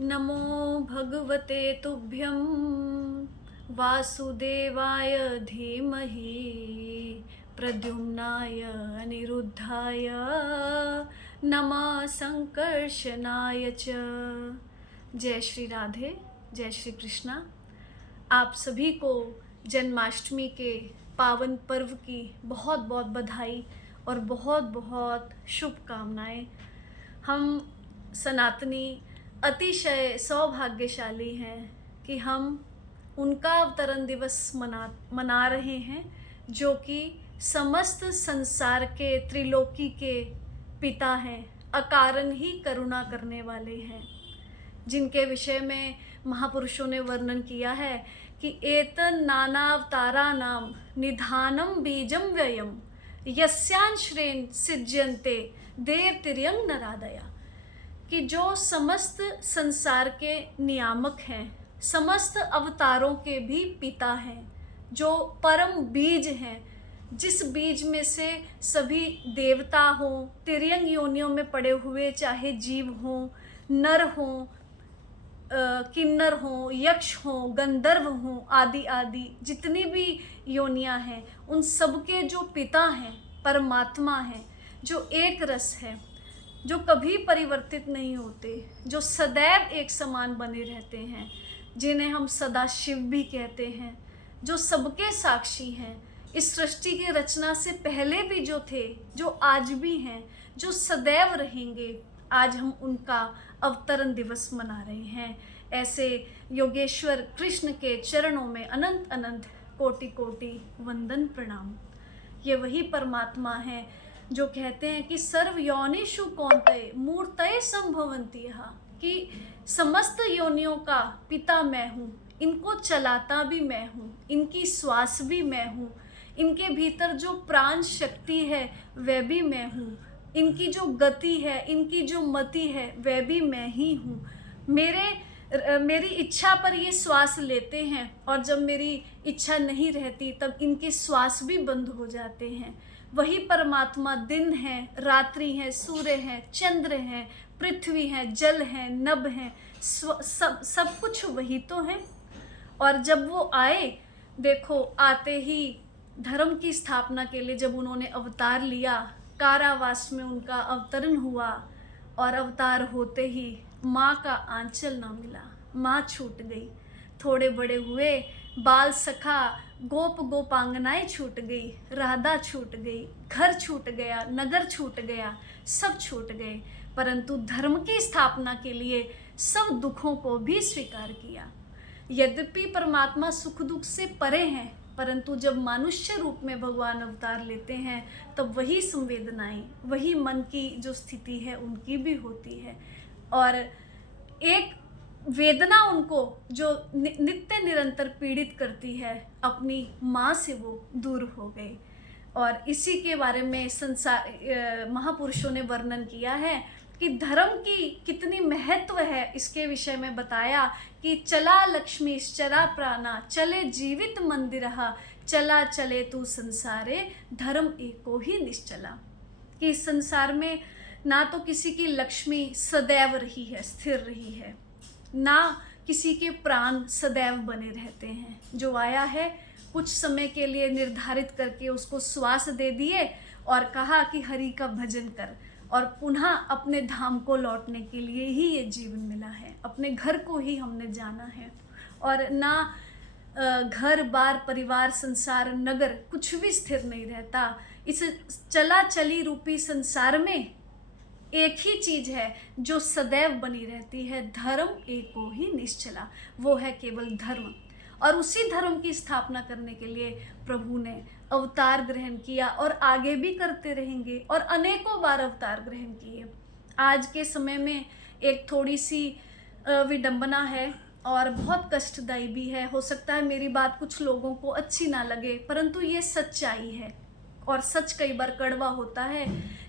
नमो भगवते तुभ्यं वासुदेवाय धीमहि प्रद्युम्नाय अनिरुद्धाय नमः संकर्षणाय च। जय श्री राधे, जय श्री कृष्णा। आप सभी को जन्माष्टमी के पावन पर्व की बहुत बहुत बधाई और बहुत बहुत शुभकामनाएं। हम सनातनी अतिशय सौभाग्यशाली हैं कि हम उनका अवतरण दिवस मना रहे हैं, जो कि समस्त संसार के त्रिलोकी के पिता हैं, अकारण ही करुणा करने वाले हैं, जिनके विषय में महापुरुषों ने वर्णन किया है कि एतन नानावताराणाम निधानम बीजम व्ययम यस्यांश्रेण सिज्यन्ते देव तिर्यंग नरादया। कि जो समस्त संसार के नियामक हैं, समस्त अवतारों के भी पिता हैं, जो परम बीज हैं, जिस बीज में से सभी देवता हों, तिर्यंग योनियों में पड़े हुए चाहे जीव हों, नर हों, किन्नर हों, यक्ष हों, गंधर्व हों, आदि आदि जितनी भी योनियां हैं, उन सबके जो पिता हैं परमात्मा हैं, जो एक रस है, जो कभी परिवर्तित नहीं होते, जो सदैव एक समान बने रहते हैं, जिन्हें हम सदा शिव भी कहते हैं, जो सबके साक्षी हैं, इस सृष्टि की रचना से पहले भी जो थे, जो आज भी हैं, जो सदैव रहेंगे, आज हम उनका अवतरण दिवस मना रहे हैं। ऐसे योगेश्वर कृष्ण के चरणों में अनंत अनंत कोटि कोटि वंदन प्रणाम। ये वही परमात्मा है जो कहते हैं कि सर्व योनिषु कौन्तेय मूर्तये संभवन्ति यः, कि समस्त योनियों का पिता मैं हूँ, इनको चलाता भी मैं हूँ, इनकी श्वास भी मैं हूँ, इनके भीतर जो प्राण शक्ति है वह भी मैं हूँ, इनकी जो गति है, इनकी जो मति है वह भी मैं ही हूँ। मेरी इच्छा पर ये श्वास लेते हैं, और जब मेरी इच्छा नहीं रहती तब इनके श्वास भी बंद हो जाते हैं। वही परमात्मा दिन है, रात्रि है, सूर्य है, चंद्र है, पृथ्वी है, जल है, नभ है, सब कुछ वही तो है। और जब वो आए, देखो आते ही धर्म की स्थापना के लिए जब उन्होंने अवतार लिया, कारावास में उनका अवतरण हुआ, और अवतार होते ही माँ का आंचल ना मिला, माँ छूट गई। थोड़े बड़े हुए, बाल सखा, गोप गोपांगनाएं छूट गई, राधा छूट गई, घर छूट गया, नगर छूट गया, सब छूट गए। परंतु धर्म की स्थापना के लिए सब दुखों को भी स्वीकार किया। यद्यपि परमात्मा सुख दुख से परे हैं, परंतु जब मनुष्य रूप में भगवान अवतार लेते हैं तब वही संवेदनाएं, वही मन की जो स्थिति है उनकी भी होती है, और एक वेदना उनको जो नित्य निरंतर पीड़ित करती है, अपनी माँ से वो दूर हो गए। और इसी के बारे में महापुरुषों ने वर्णन किया है कि धर्म की कितनी महत्व है, इसके विषय में बताया कि चला लक्ष्मी चरा प्राणा चले जीवित मंदिरहा चला चले तू संसारे धर्म एको ही निश्चला। कि इस संसार में ना तो किसी की लक्ष्मी सदैव रही है, स्थिर रही है, ना किसी के प्राण सदैव बने रहते हैं। जो आया है कुछ समय के लिए निर्धारित करके उसको श्वास दे दिए और कहा कि हरि का भजन कर, और पुनः अपने धाम को लौटने के लिए ही ये जीवन मिला है, अपने घर को ही हमने जाना है। और ना घर बार परिवार संसार नगर कुछ भी स्थिर नहीं रहता। इस चला चली रूपी संसार में एक ही चीज है जो सदैव बनी रहती है, धर्म एको ही निश्चला, वो है केवल धर्म। और उसी धर्म की स्थापना करने के लिए प्रभु ने अवतार ग्रहण किया, और आगे भी करते रहेंगे, और अनेकों बार अवतार ग्रहण किए। आज के समय में एक थोड़ी सी विडंबना है और बहुत कष्टदायी भी है। हो सकता है मेरी बात कुछ लोगों को अच्छी ना लगे, परंतु ये सच्चाई है, और सच कई बार कड़वा होता है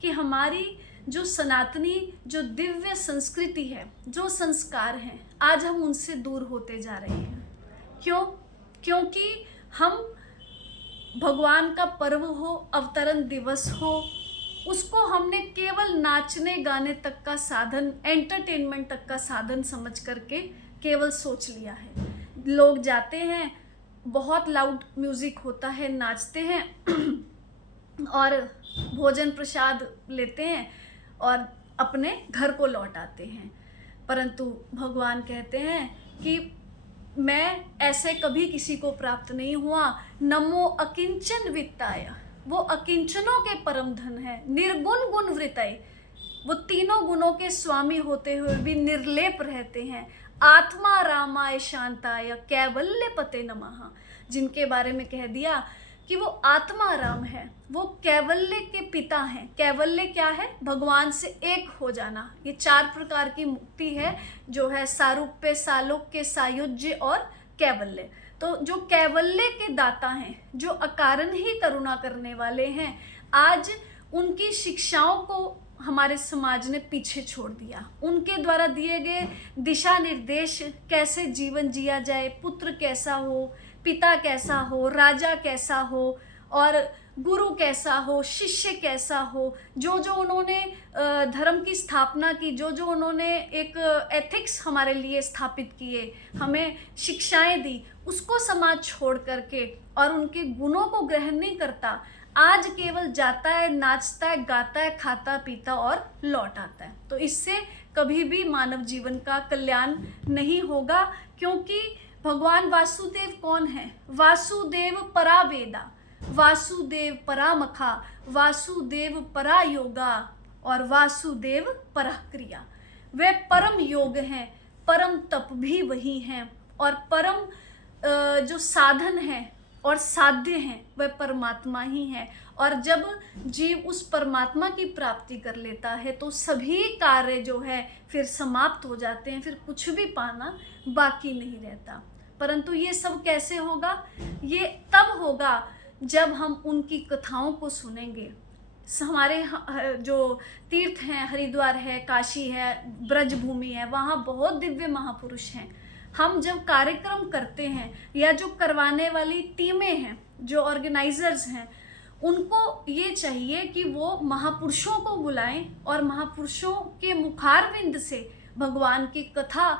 कि हमारी जो सनातनी जो दिव्य संस्कृति है, जो संस्कार हैं, आज हम उनसे दूर होते जा रहे हैं। क्यों? क्योंकि हम भगवान का पर्व हो, अवतरण दिवस हो, उसको हमने केवल नाचने गाने तक का साधन, एंटरटेनमेंट तक का साधन समझ करके केवल सोच लिया है। लोग जाते हैं, बहुत लाउड म्यूजिक होता है, नाचते हैं और भोजन प्रसाद लेते हैं और अपने घर को लौट आते हैं। परंतु भगवान कहते हैं कि मैं ऐसे कभी किसी को प्राप्त नहीं हुआ। नमो अकिंचन वित्ताय, वो अकिंचनों के परम धन है। निर्गुण गुण वृतय, वो तीनों गुणों के स्वामी होते हुए भी निर्लेप रहते हैं। आत्मा रामाय शांताय कैवल्य पते नमः, जिनके बारे में कह दिया कि वो आत्मा राम है, वो कैवल्य के पिता हैं। कैवल्य क्या है? भगवान से एक हो जाना। ये 4 प्रकार की मुक्ति है, जो है सारूप्य, सालोक्य, सायुज्य और कैवल्य। तो जो कैवल्य के दाता हैं, जो अकारण ही करुणा करने वाले हैं, आज उनकी शिक्षाओं को हमारे समाज ने पीछे छोड़ दिया। उनके द्वारा दिए गए दिशा निर्देश, कैसे जीवन जिया जाए, पुत्र कैसा हो, पिता कैसा हो, राजा कैसा हो और गुरु कैसा हो, शिष्य कैसा हो, जो जो उन्होंने धर्म की स्थापना की, जो जो उन्होंने एक एथिक्स हमारे लिए स्थापित किए, हमें शिक्षाएं दी, उसको समाज छोड़ करके और उनके गुणों को ग्रहण नहीं करता। आज केवल जाता है, नाचता है, गाता है, खाता पीता और लौट आता है। तो इससे कभी भी मानव जीवन का कल्याण नहीं होगा, क्योंकि भगवान वासुदेव कौन है? वासुदेव परा वेदा, वासुदेव परा मखा, वासुदेव परा योगा और वासुदेव परा क्रिया। वे परम योग हैं, परम तप भी वही हैं और परम जो साधन है और साध्य हैं वह परमात्मा ही है। और जब जीव उस परमात्मा की प्राप्ति कर लेता है तो सभी कार्य जो है फिर समाप्त हो जाते हैं, फिर कुछ भी पाना बाकी नहीं रहता। परंतु ये सब कैसे होगा? ये तब होगा जब हम उनकी कथाओं को सुनेंगे। हमारे जो तीर्थ हैं, हरिद्वार है, काशी है, ब्रज भूमि है, वहाँ बहुत दिव्य महापुरुष हैं। हम जब कार्यक्रम करते हैं या जो करवाने वाली टीमें हैं, जो ऑर्गेनाइजर्स हैं, उनको ये चाहिए कि वो महापुरुषों को बुलाएं और महापुरुषों के मुखारविंद से भगवान की कथा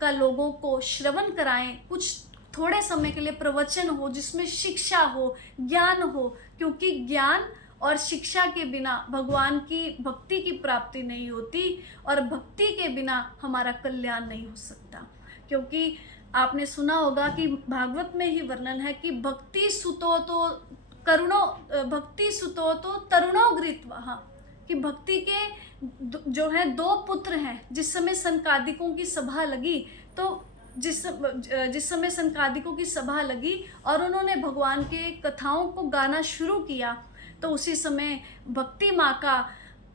का लोगों को श्रवण कराएं। कुछ थोड़े समय के लिए प्रवचन हो जिसमें शिक्षा हो, ज्ञान हो, क्योंकि ज्ञान और शिक्षा के बिना भगवान की भक्ति की प्राप्ति नहीं होती और भक्ति के बिना हमारा कल्याण नहीं हो सकता। क्योंकि आपने सुना होगा कि भागवत में ही वर्णन है कि भक्ति सुतो तो तरुणो गृहीत्वा, कि भक्ति के जो है 2 पुत्र हैं। जिस समय सनकादिकों की सभा लगी, तो जिस समय सनकादिकों की सभा लगी और उन्होंने भगवान के कथाओं को गाना शुरू किया, तो उसी समय भक्ति माँ का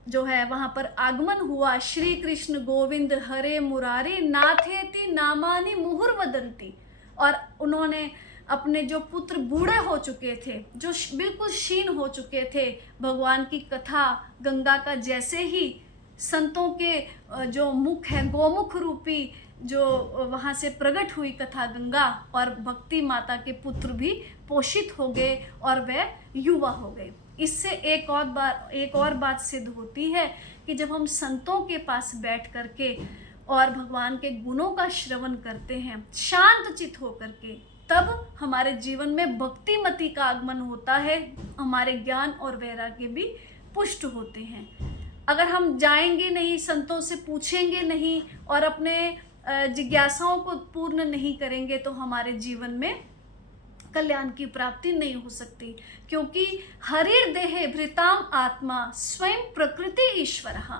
जो है वहाँ पर आगमन हुआ। श्री कृष्ण गोविंद हरे मुरारी नाथेति नामानि मुहुर्वदंती। और उन्होंने अपने जो पुत्र बूढ़े हो चुके थे, जो बिल्कुल क्षीण हो चुके थे, भगवान की कथा गंगा का जैसे ही संतों के जो मुख है, गोमुख रूपी जो वहाँ से प्रकट हुई कथा गंगा, और भक्ति माता के पुत्र भी पोषित हो गए और वह युवा हो गए। इससे एक और बात सिद्ध होती है कि जब हम संतों के पास बैठ करके और भगवान के गुणों का श्रवण करते हैं शांत चित होकर के, तब हमारे जीवन में भक्तिमती का आगमन होता है, हमारे ज्ञान और वैराग्य भी पुष्ट होते हैं। अगर हम जाएंगे नहीं, संतों से पूछेंगे नहीं और अपने जिज्ञासाओं को पूर्ण नहीं करेंगे, तो हमारे जीवन में कल्याण की प्राप्ति नहीं हो सकती। क्योंकि हरिर्देहे भृताम आत्मा स्वयं प्रकृति ईश्वरः,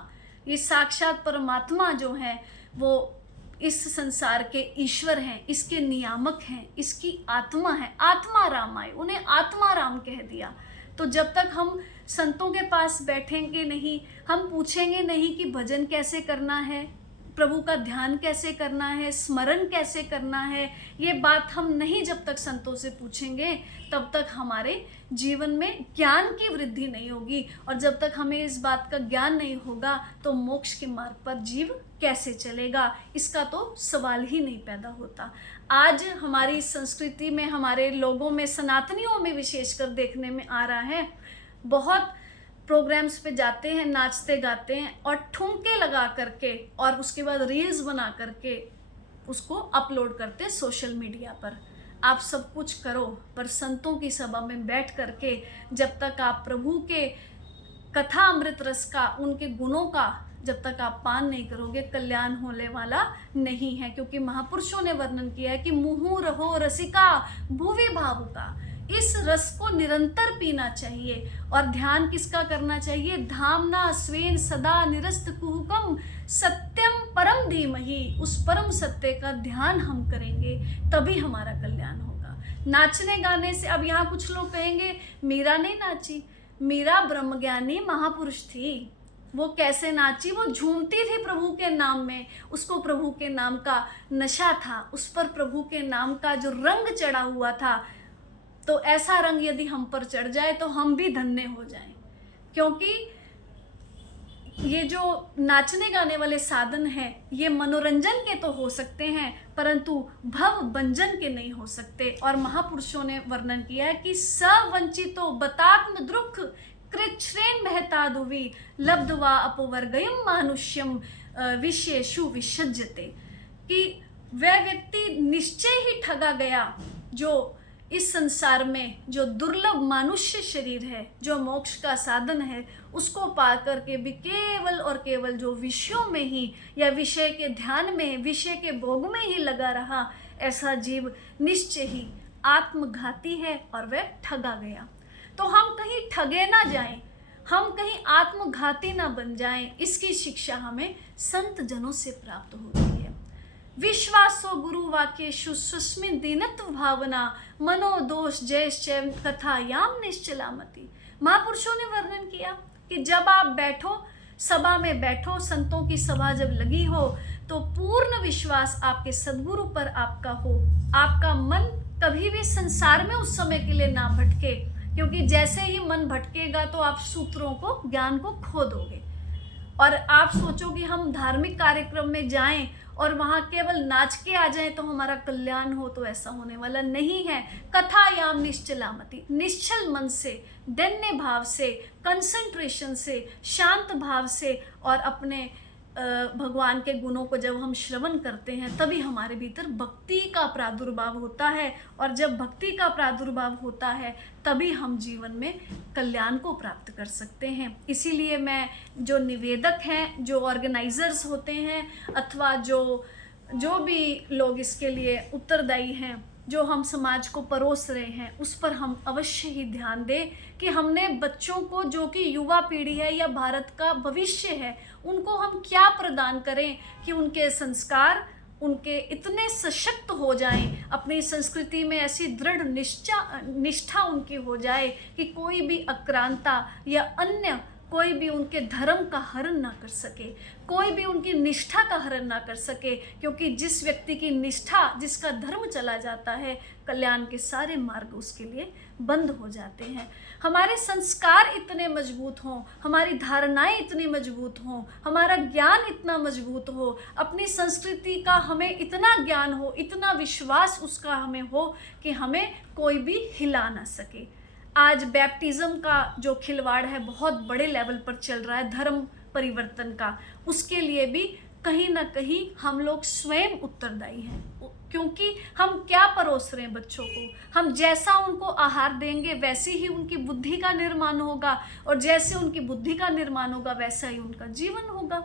ये साक्षात परमात्मा जो है वो इस संसार के ईश्वर हैं, इसके नियामक हैं, इसकी आत्मा है। आत्मा रामाय, उन्हें आत्मा राम कह दिया। तो जब तक हम संतों के पास बैठेंगे नहीं, हम पूछेंगे नहीं कि भजन कैसे करना है, प्रभु का ध्यान कैसे करना है, स्मरण कैसे करना है, ये बात हम नहीं जब तक संतों से पूछेंगे, तब तक हमारे जीवन में ज्ञान की वृद्धि नहीं होगी। और जब तक हमें इस बात का ज्ञान नहीं होगा तो मोक्ष के मार्ग पर जीव कैसे चलेगा, इसका तो सवाल ही नहीं पैदा होता। आज हमारी संस्कृति में, हमारे लोगों में, सनातनियों में विशेषकर देखने में आ रहा है, बहुत प्रोग्राम्स पे जाते हैं, नाचते गाते हैं और ठुमके लगा करके और उसके बाद रील्स बना करके उसको अपलोड करते हैं सोशल मीडिया पर। आप सब कुछ करो, पर संतों की सभा में बैठ करके जब तक आप प्रभु के कथा अमृत रस का, उनके गुणों का जब तक आप पान नहीं करोगे, कल्याण होने वाला नहीं है। क्योंकि महापुरुषों ने वर्णन किया है कि मुहु रहो रसिका भुवि भावुका, इस रस को निरंतर पीना चाहिए। और ध्यान किसका करना चाहिए? धामना स्वेन सदा निरस्त कुहुकम सत्यम परम धीमहि, उस परम सत्य का ध्यान हम करेंगे तभी हमारा कल्याण होगा। नाचने गाने से, अब यहाँ कुछ लोग कहेंगे मीरा नहीं नाची, मीरा ब्रह्मज्ञानी महापुरुष थी, वो कैसे नाची? वो झूमती थी प्रभु के नाम में, उसको प्रभु के नाम का नशा था, उस पर प्रभु के नाम का जो रंग चढ़ा हुआ था। तो ऐसा रंग यदि हम पर चढ़ जाए तो हम भी धन्य हो जाएं। क्योंकि ये जो नाचने गाने वाले साधन हैं, ये मनोरंजन के तो हो सकते हैं परंतु भव भंजन के नहीं हो सकते। और महापुरुषों ने वर्णन किया है कि सवंचितो बतात्म दुख कृच्छ्रेण महतादुवि लब्ध्वा अपवर्गयम मानुष्यम विशेषु विसज्जते, कि वह व्यक्ति निश्चय ही ठगा गया जो इस संसार में जो दुर्लभ मनुष्य शरीर है, जो मोक्ष का साधन है, उसको पा करके भी केवल और केवल जो विषयों में ही या विषय के ध्यान में, विषय के भोग में ही लगा रहा, ऐसा जीव निश्चय ही आत्मघाती है और वह ठगा गया। तो हम कहीं ठगे ना जाएं, हम कहीं आत्मघाती ना बन जाएं, इसकी शिक्षा हमें संत जनों से प्राप्त होती है। विश्वासो गुरु वाक्येषु सुस्मिन दीनत्व भावना मनोदोष जयश्चैव कथायाम निश्चलामति। महापुरुषों ने वर्णन किया कि जब आप बैठो, सभा में बैठो, संतों की सभा जब लगी हो, तो पूर्ण विश्वास आपके सद्गुरु पर आपका हो, आपका मन कभी भी संसार में उस समय के लिए ना भटके। क्योंकि जैसे ही मन भटकेगा तो आप सूत्रों को, ज्ञान को खो दोगे। और आप सोचो कि हम धार्मिक कार्यक्रम में जाएं और वहाँ केवल नाच के आ जाएं तो हमारा कल्याण हो, तो ऐसा होने वाला नहीं है। कथायाम निश्चलामति, निश्चल मन से, दैन्य भाव से, कंसंट्रेशन से, शांत भाव से और अपने भगवान के गुणों को जब हम श्रवण करते हैं तभी हमारे भीतर भक्ति का प्रादुर्भाव होता है। और जब भक्ति का प्रादुर्भाव होता है तभी हम जीवन में कल्याण को प्राप्त कर सकते हैं। इसीलिए मैं, जो निवेदक हैं, जो ऑर्गेनाइजर्स होते हैं, अथवा जो भी लोग इसके लिए उत्तरदायी हैं, जो हम समाज को परोस रहे हैं, उस पर हम अवश्य ही ध्यान दें कि हमने बच्चों को, जो कि युवा पीढ़ी है या भारत का भविष्य है, उनको हम क्या प्रदान करें कि उनके संस्कार, उनके इतने सशक्त हो जाएं, अपनी संस्कृति में ऐसी दृढ़ निष्ठा उनकी हो जाए कि कोई भी अक्रांता या अन्य कोई भी उनके धर्म का हरण ना कर सके, कोई भी उनकी निष्ठा का हरण ना कर सके। क्योंकि जिस व्यक्ति की निष्ठा, जिसका धर्म चला जाता है, कल्याण के सारे मार्ग उसके लिए बंद हो जाते हैं। हमारे संस्कार इतने मजबूत हों, हमारी धारणाएं इतनी मजबूत हों, हमारा ज्ञान इतना मजबूत हो, अपनी संस्कृति का हमें इतना ज्ञान हो, इतना विश्वास उसका हमें हो कि हमें कोई भी हिला ना सके। आज बैप्टिज्म का जो खिलवाड़ है बहुत बड़े लेवल पर चल रहा है, धर्म परिवर्तन का, उसके लिए भी कहीं ना कहीं हम लोग स्वयं उत्तरदायी हैं। क्योंकि हम क्या परोस रहे हैं बच्चों को, हम जैसा उनको आहार देंगे वैसे ही उनकी बुद्धि का निर्माण होगा, और जैसे उनकी बुद्धि का निर्माण होगा वैसा ही उनका जीवन होगा।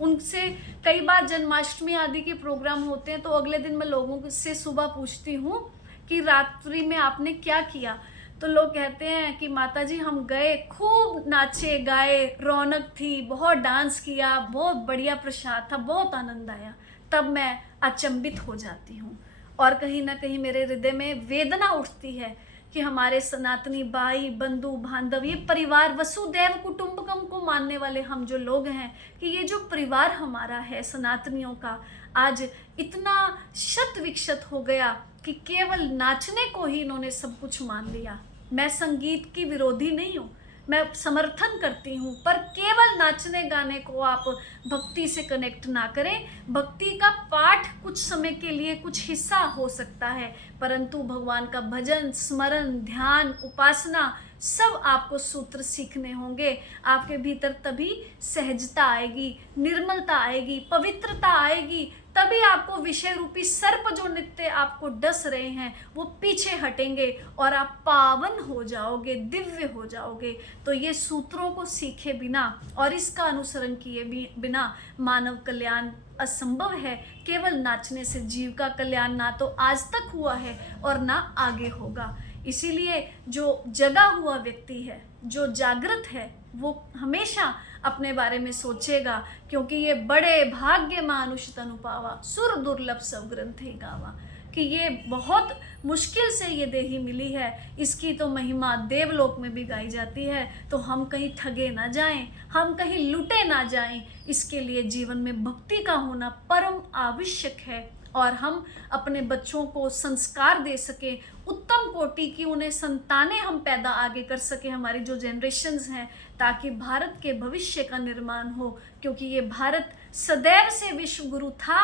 उनसे कई बार जन्माष्टमी आदि के प्रोग्राम होते हैं तो अगले दिन मैं लोगों से सुबह पूछती हूँ कि रात्रि में आपने क्या किया, तो लोग कहते हैं कि माता जी हम गए, खूब नाचे गाए, रौनक थी, बहुत डांस किया, बहुत बढ़िया प्रसाद था, बहुत आनंद आया। तब मैं अचंभित हो जाती हूँ और कहीं ना कहीं मेरे हृदय में वेदना उठती है कि हमारे सनातनी भाई बंधु बांधव, ये परिवार वसुदैव कुटुंबकम को मानने वाले हम जो लोग हैं, कि ये जो परिवार हमारा है सनातनियों का, आज इतना शत विक्षत हो गया कि केवल नाचने को ही इन्होंने सब कुछ मान लिया। मैं संगीत की विरोधी नहीं हूँ, मैं समर्थन करती हूँ, पर केवल नाचने गाने को आप भक्ति से कनेक्ट ना करें। भक्ति का पाठ कुछ समय के लिए कुछ हिस्सा हो सकता है, परंतु भगवान का भजन, स्मरण, ध्यान, उपासना सब आपको सूत्र सीखने होंगे। आपके भीतर तभी सहजता आएगी, निर्मलता आएगी, पवित्रता आएगी, तभी आपको विषय रूपी सर्प जो नित्य आपको डस रहे हैं वो पीछे हटेंगे और आप पावन हो जाओगे, दिव्य हो जाओगे। तो ये सूत्रों को सीखे बिना और इसका अनुसरण किए बिना मानव कल्याण असंभव है। केवल नाचने से जीव का कल्याण ना तो आज तक हुआ है और ना आगे होगा। इसीलिए जो जगा हुआ व्यक्ति है, जो जागृत है, वो हमेशा अपने बारे में सोचेगा, क्योंकि ये बड़े भाग्य मानुष तनु पावा, सुर दुर्लभ सब ग्रंथ ही गावा, कि ये बहुत मुश्किल से ये देही मिली है, इसकी तो महिमा देवलोक में भी गाई जाती है। तो हम कहीं ठगे ना जाएं, हम कहीं लुटे ना जाएं, इसके लिए जीवन में भक्ति का होना परम आवश्यक है। और हम अपने बच्चों को संस्कार दे सके, उत्तम कोटि की उन्हें संतानें हम पैदा आगे कर सके, हमारी जो जनरेशन्स हैं, ताकि भारत के भविष्य का निर्माण हो। क्योंकि ये भारत सदैव से विश्व गुरु था,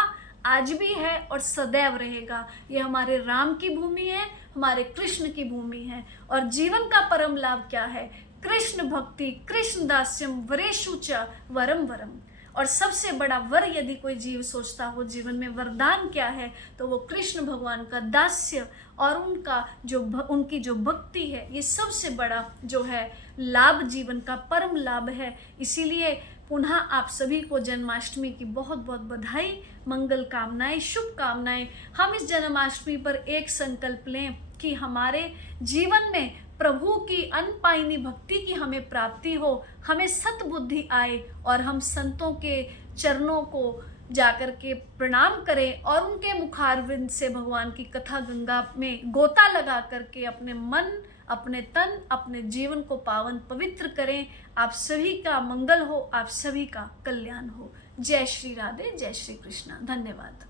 आज भी है और सदैव रहेगा। ये हमारे राम की भूमि है, हमारे कृष्ण की भूमि है। और जीवन का परम लाभ क्या है? कृष्ण भक्ति, कृष्ण दास्यम वरेषु च वरम वरम। और सबसे बड़ा वर यदि कोई जीव सोचता हो जीवन में वरदान क्या है, तो वो कृष्ण भगवान का दास्य और उनकी जो भक्ति है, ये सबसे बड़ा जो है लाभ, जीवन का परम लाभ है। इसीलिए पुनः आप सभी को जन्माष्टमी की बहुत बहुत बधाई, मंगल कामनाएं, शुभ कामनाएं। हम इस जन्माष्टमी पर एक संकल्प लें कि हमारे जीवन में प्रभु की अनपाइनी भक्ति की हमें प्राप्ति हो, हमें सतबुद्धि आए और हम संतों के चरणों को जाकर के प्रणाम करें और उनके मुखारविंद से भगवान की कथा गंगा में गोता लगा करके अपने मन, अपने तन, अपने जीवन को पावन पवित्र करें। आप सभी का मंगल हो, आप सभी का कल्याण हो। जय श्री राधे, जय श्री कृष्णा। धन्यवाद।